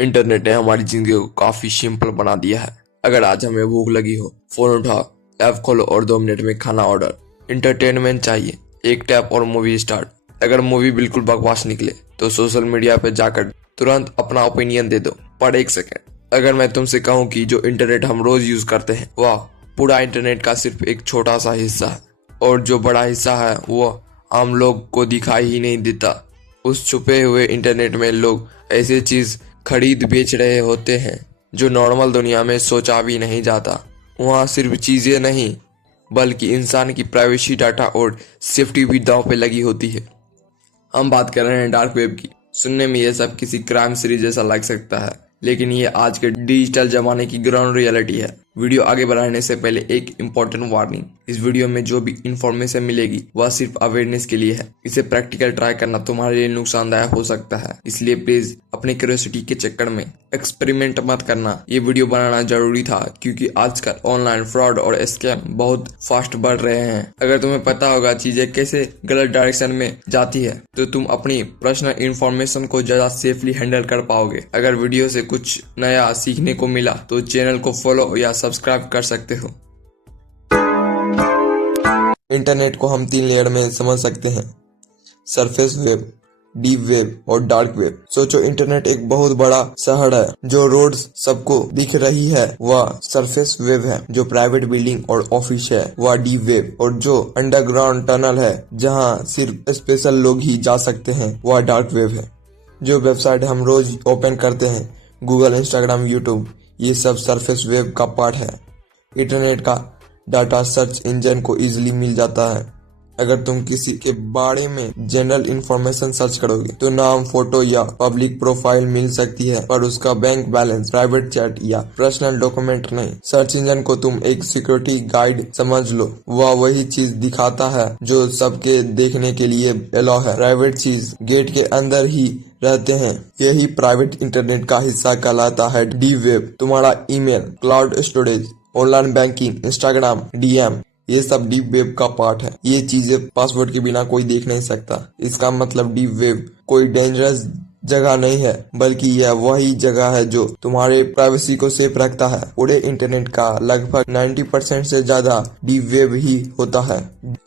Internet ने हमारी जिंदगी को काफी सिंपल बना दिया है। अगर आज हमें भूख लगी हो, फोन उठाओ, ऐप खोलो और 2 मिनट में खाना ऑर्डर। इंटरटेनमेंट चाहिए, एक टैप और मूवी स्टार्ट। अगर मूवी बिल्कुल बकवास निकले तो सोशल मीडिया पे जाकर तुरंत अपना ओपिनियन दे दो पर 1 सेकेंड। अगर मैं तुमसे कहूँ कि जो इंटरनेट हम रोज यूज करते हैं वह पूरा इंटरनेट का सिर्फ एक छोटा सा हिस्सा है, और जो बड़ा हिस्सा है वो आम लोग को दिखाई ही नहीं देता। उस छुपे हुए इंटरनेट में लोग ऐसे चीज खरीद बेच रहे होते हैं जो नॉर्मल दुनिया में सोचा भी नहीं जाता। वहाँ सिर्फ चीजें नहीं बल्कि इंसान की प्राइवेसी, डाटा और सेफ्टी भी दांव पे लगी होती है। हम बात कर रहे हैं डार्क वेब की। सुनने में ये सब किसी क्राइम सीरीज जैसा लग सकता है, लेकिन ये आज के डिजिटल जमाने की ग्राउंड रियलिटी है। वीडियो आगे बढ़ाने से पहले एक इम्पोर्टेंट वार्निंग। इस वीडियो में जो भी इंफॉर्मेशन मिलेगी वह सिर्फ अवेयरनेस के लिए है। इसे प्रैक्टिकल ट्राई करना तुम्हारे लिए नुकसानदायक हो सकता है, इसलिए प्लीज अपनी क्यूरियोसिटी के चक्कर में एक्सपेरिमेंट मत करना। ये वीडियो बनाना जरूरी था क्योंकि आजकल ऑनलाइन फ्रॉड और स्कैम बहुत फास्ट बढ़ रहे हैं। अगर तुम्हें पता होगा चीजें कैसे गलत डायरेक्शन में जाती है तो तुम अपनी पर्सनल इंफॉर्मेशन को ज्यादा सेफली हैंडल कर पाओगे। अगर वीडियो से कुछ नया सीखने को मिला तो चैनल को फॉलो या सब्सक्राइब कर सकते हो। इंटरनेट को हम 3 लेयर में समझ सकते हैं: सरफेस वेब, डीप वेब और डार्क वेब। सोचो, इंटरनेट एक बहुत बड़ा शहर है। जो रोड्स सबको दिख रही है वह सरफेस वेब है, जो प्राइवेट बिल्डिंग और ऑफिस है वह डीप वेब, और जो अंडरग्राउंड टनल है जहां सिर्फ स्पेशल लोग ही जा सकते हैं वह डार्क वेब है। जो वेबसाइट हम रोज ओपन करते हैं, गूगल, इंस्टाग्राम, यूट्यूब, ये सब सरफेस वेब का पार्ट है। इंटरनेट का डाटा सर्च इंजन को इजीली मिल जाता है। अगर तुम किसी के बारे में जनरल इंफॉर्मेशन सर्च करोगे तो नाम, फोटो या पब्लिक प्रोफाइल मिल सकती है, पर उसका बैंक बैलेंस, प्राइवेट चैट या पर्सनल डॉक्यूमेंट नहीं। सर्च इंजन को तुम एक सिक्योरिटी गाइड समझ लो। वह वही चीज दिखाता है जो सबके देखने के लिए अलाउ है। प्राइवेट चीज गेट के अंदर ही रहते हैं। यही प्राइवेट इंटरनेट का हिस्सा कहलाता है डीप वेब। तुम्हारा email, cloud storage, online banking, Instagram, DM, ये सब डीप वेब का पार्ट है। ये चीजें पासवर्ड के बिना कोई देख नहीं सकता। इसका मतलब डीप वेब कोई डेंजरस जगह नहीं है, बल्कि यह वही जगह है जो तुम्हारे प्राइवेसी को सेफ रखता है। पूरे इंटरनेट का लगभग 90% से ज्यादा डीप वेब ही होता है।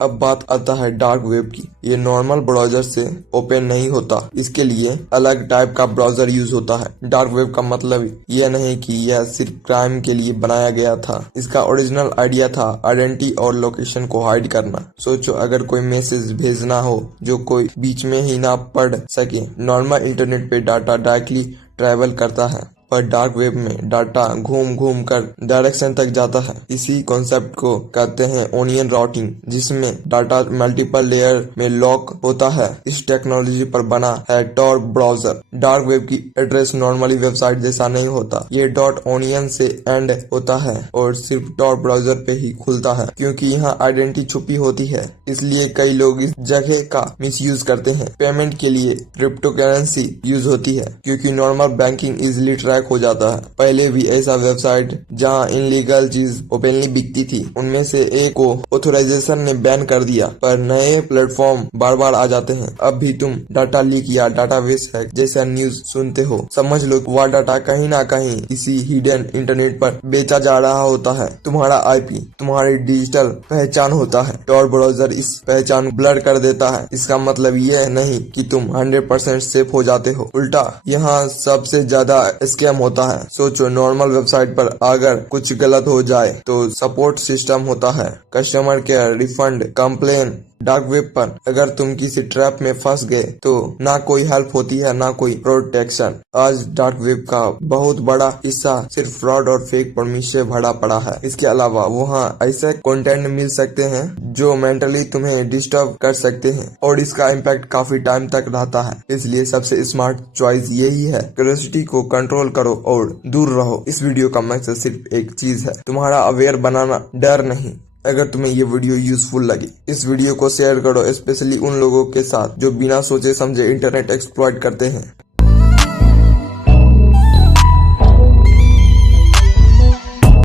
अब बात आता है डार्क वेब की। ये नॉर्मल ब्राउजर से ओपन नहीं होता, इसके लिए अलग टाइप का ब्राउजर यूज होता है। डार्क वेब का मतलब यह नहीं कि यह सिर्फ क्राइम के लिए बनाया गया था। इसका ओरिजिनल आइडिया था आइडेंटिटी और लोकेशन को हाइड करना। सोचो, अगर कोई मैसेज भेजना हो जो कोई बीच में ही ना पढ़ सके। नॉर्मल इंटरनेट पे डाटा डायरेक्टली ट्रैवल करता है, पर डार्क वेब में डाटा घूम घूम कर डायरेक्शन तक जाता है। इसी कॉन्सेप्ट को कहते हैं ओनियन राउटिंग, जिसमें डाटा मल्टीपल लेयर में लॉक होता है। इस टेक्नोलॉजी पर बना है टॉर ब्राउजर। डार्क वेब की एड्रेस नॉर्मली वेबसाइट जैसा नहीं होता। ये डॉट ओनियन से एंड होता है और सिर्फ टॉर ब्राउजर पे ही खुलता है, क्योंकि यहाँ आइडेंटिटी छुपी होती है। इसलिए कई लोग इस जगह का मिसयूज करते हैं। पेमेंट के लिए क्रिप्टो करेंसी यूज होती है, क्योंकि नॉर्मल बैंकिंग इजिली ट्रैक हो जाता है। पहले भी ऐसा वेबसाइट जहां इनलीगल चीज ओपनली बिकती थी, उनमें से एक को ऑथराइजेशन ने बैन कर दिया, पर नए प्लेटफॉर्म बार बार आ जाते हैं। अब भी तुम डाटा लीक या डाटाबेस हैक जैसा न्यूज सुनते हो, समझ लो वह डाटा कहीं ना कहीं इसी हिडन इंटरनेट पर बेचा जा रहा होता है। तुम्हारा आईपी तुम्हारी डिजिटल पहचान होता है। टॉर ब्राउजर इस पहचान ब्लर कर देता है। इसका मतलब यह नहीं कि तुम 100% सेफ हो जाते हो, उल्टा यहाँ सबसे ज्यादा स्कैम होता है। सोचो, नॉर्मल वेबसाइट पर अगर कुछ गलत हो जाए तो सपोर्ट सिस्टम होता है, customer care, refund, complain. Dark web पर अगर तुम किसी ट्रैप में फंस गए तो ना कोई हेल्प होती है, ना कोई प्रोटेक्शन। आज डार्क वेब का बहुत बड़ा हिस्सा सिर्फ फ्रॉड और फेक प्रॉमिस से भरा पड़ा है। इसके अलावा वहाँ ऐसे कंटेंट मिल सकते हैं जो मेंटली तुम्हें डिस्टर्ब कर सकते हैं, और इसका इम्पैक्ट काफी टाइम तक रहता है। इसलिए सबसे स्मार्ट चॉइस यही है, क्यूरियोसिटी को कंट्रोल करो और दूर रहो। इस वीडियो का मकसद सिर्फ एक चीज है, तुम्हारा अवेयर बनाना, डर नहीं। अगर तुम्हें ये वीडियो यूजफुल लगी, इस वीडियो को शेयर करो, स्पेशली उन लोगों के साथ जो बिना सोचे समझे इंटरनेट एक्सप्लॉइट करते हैं।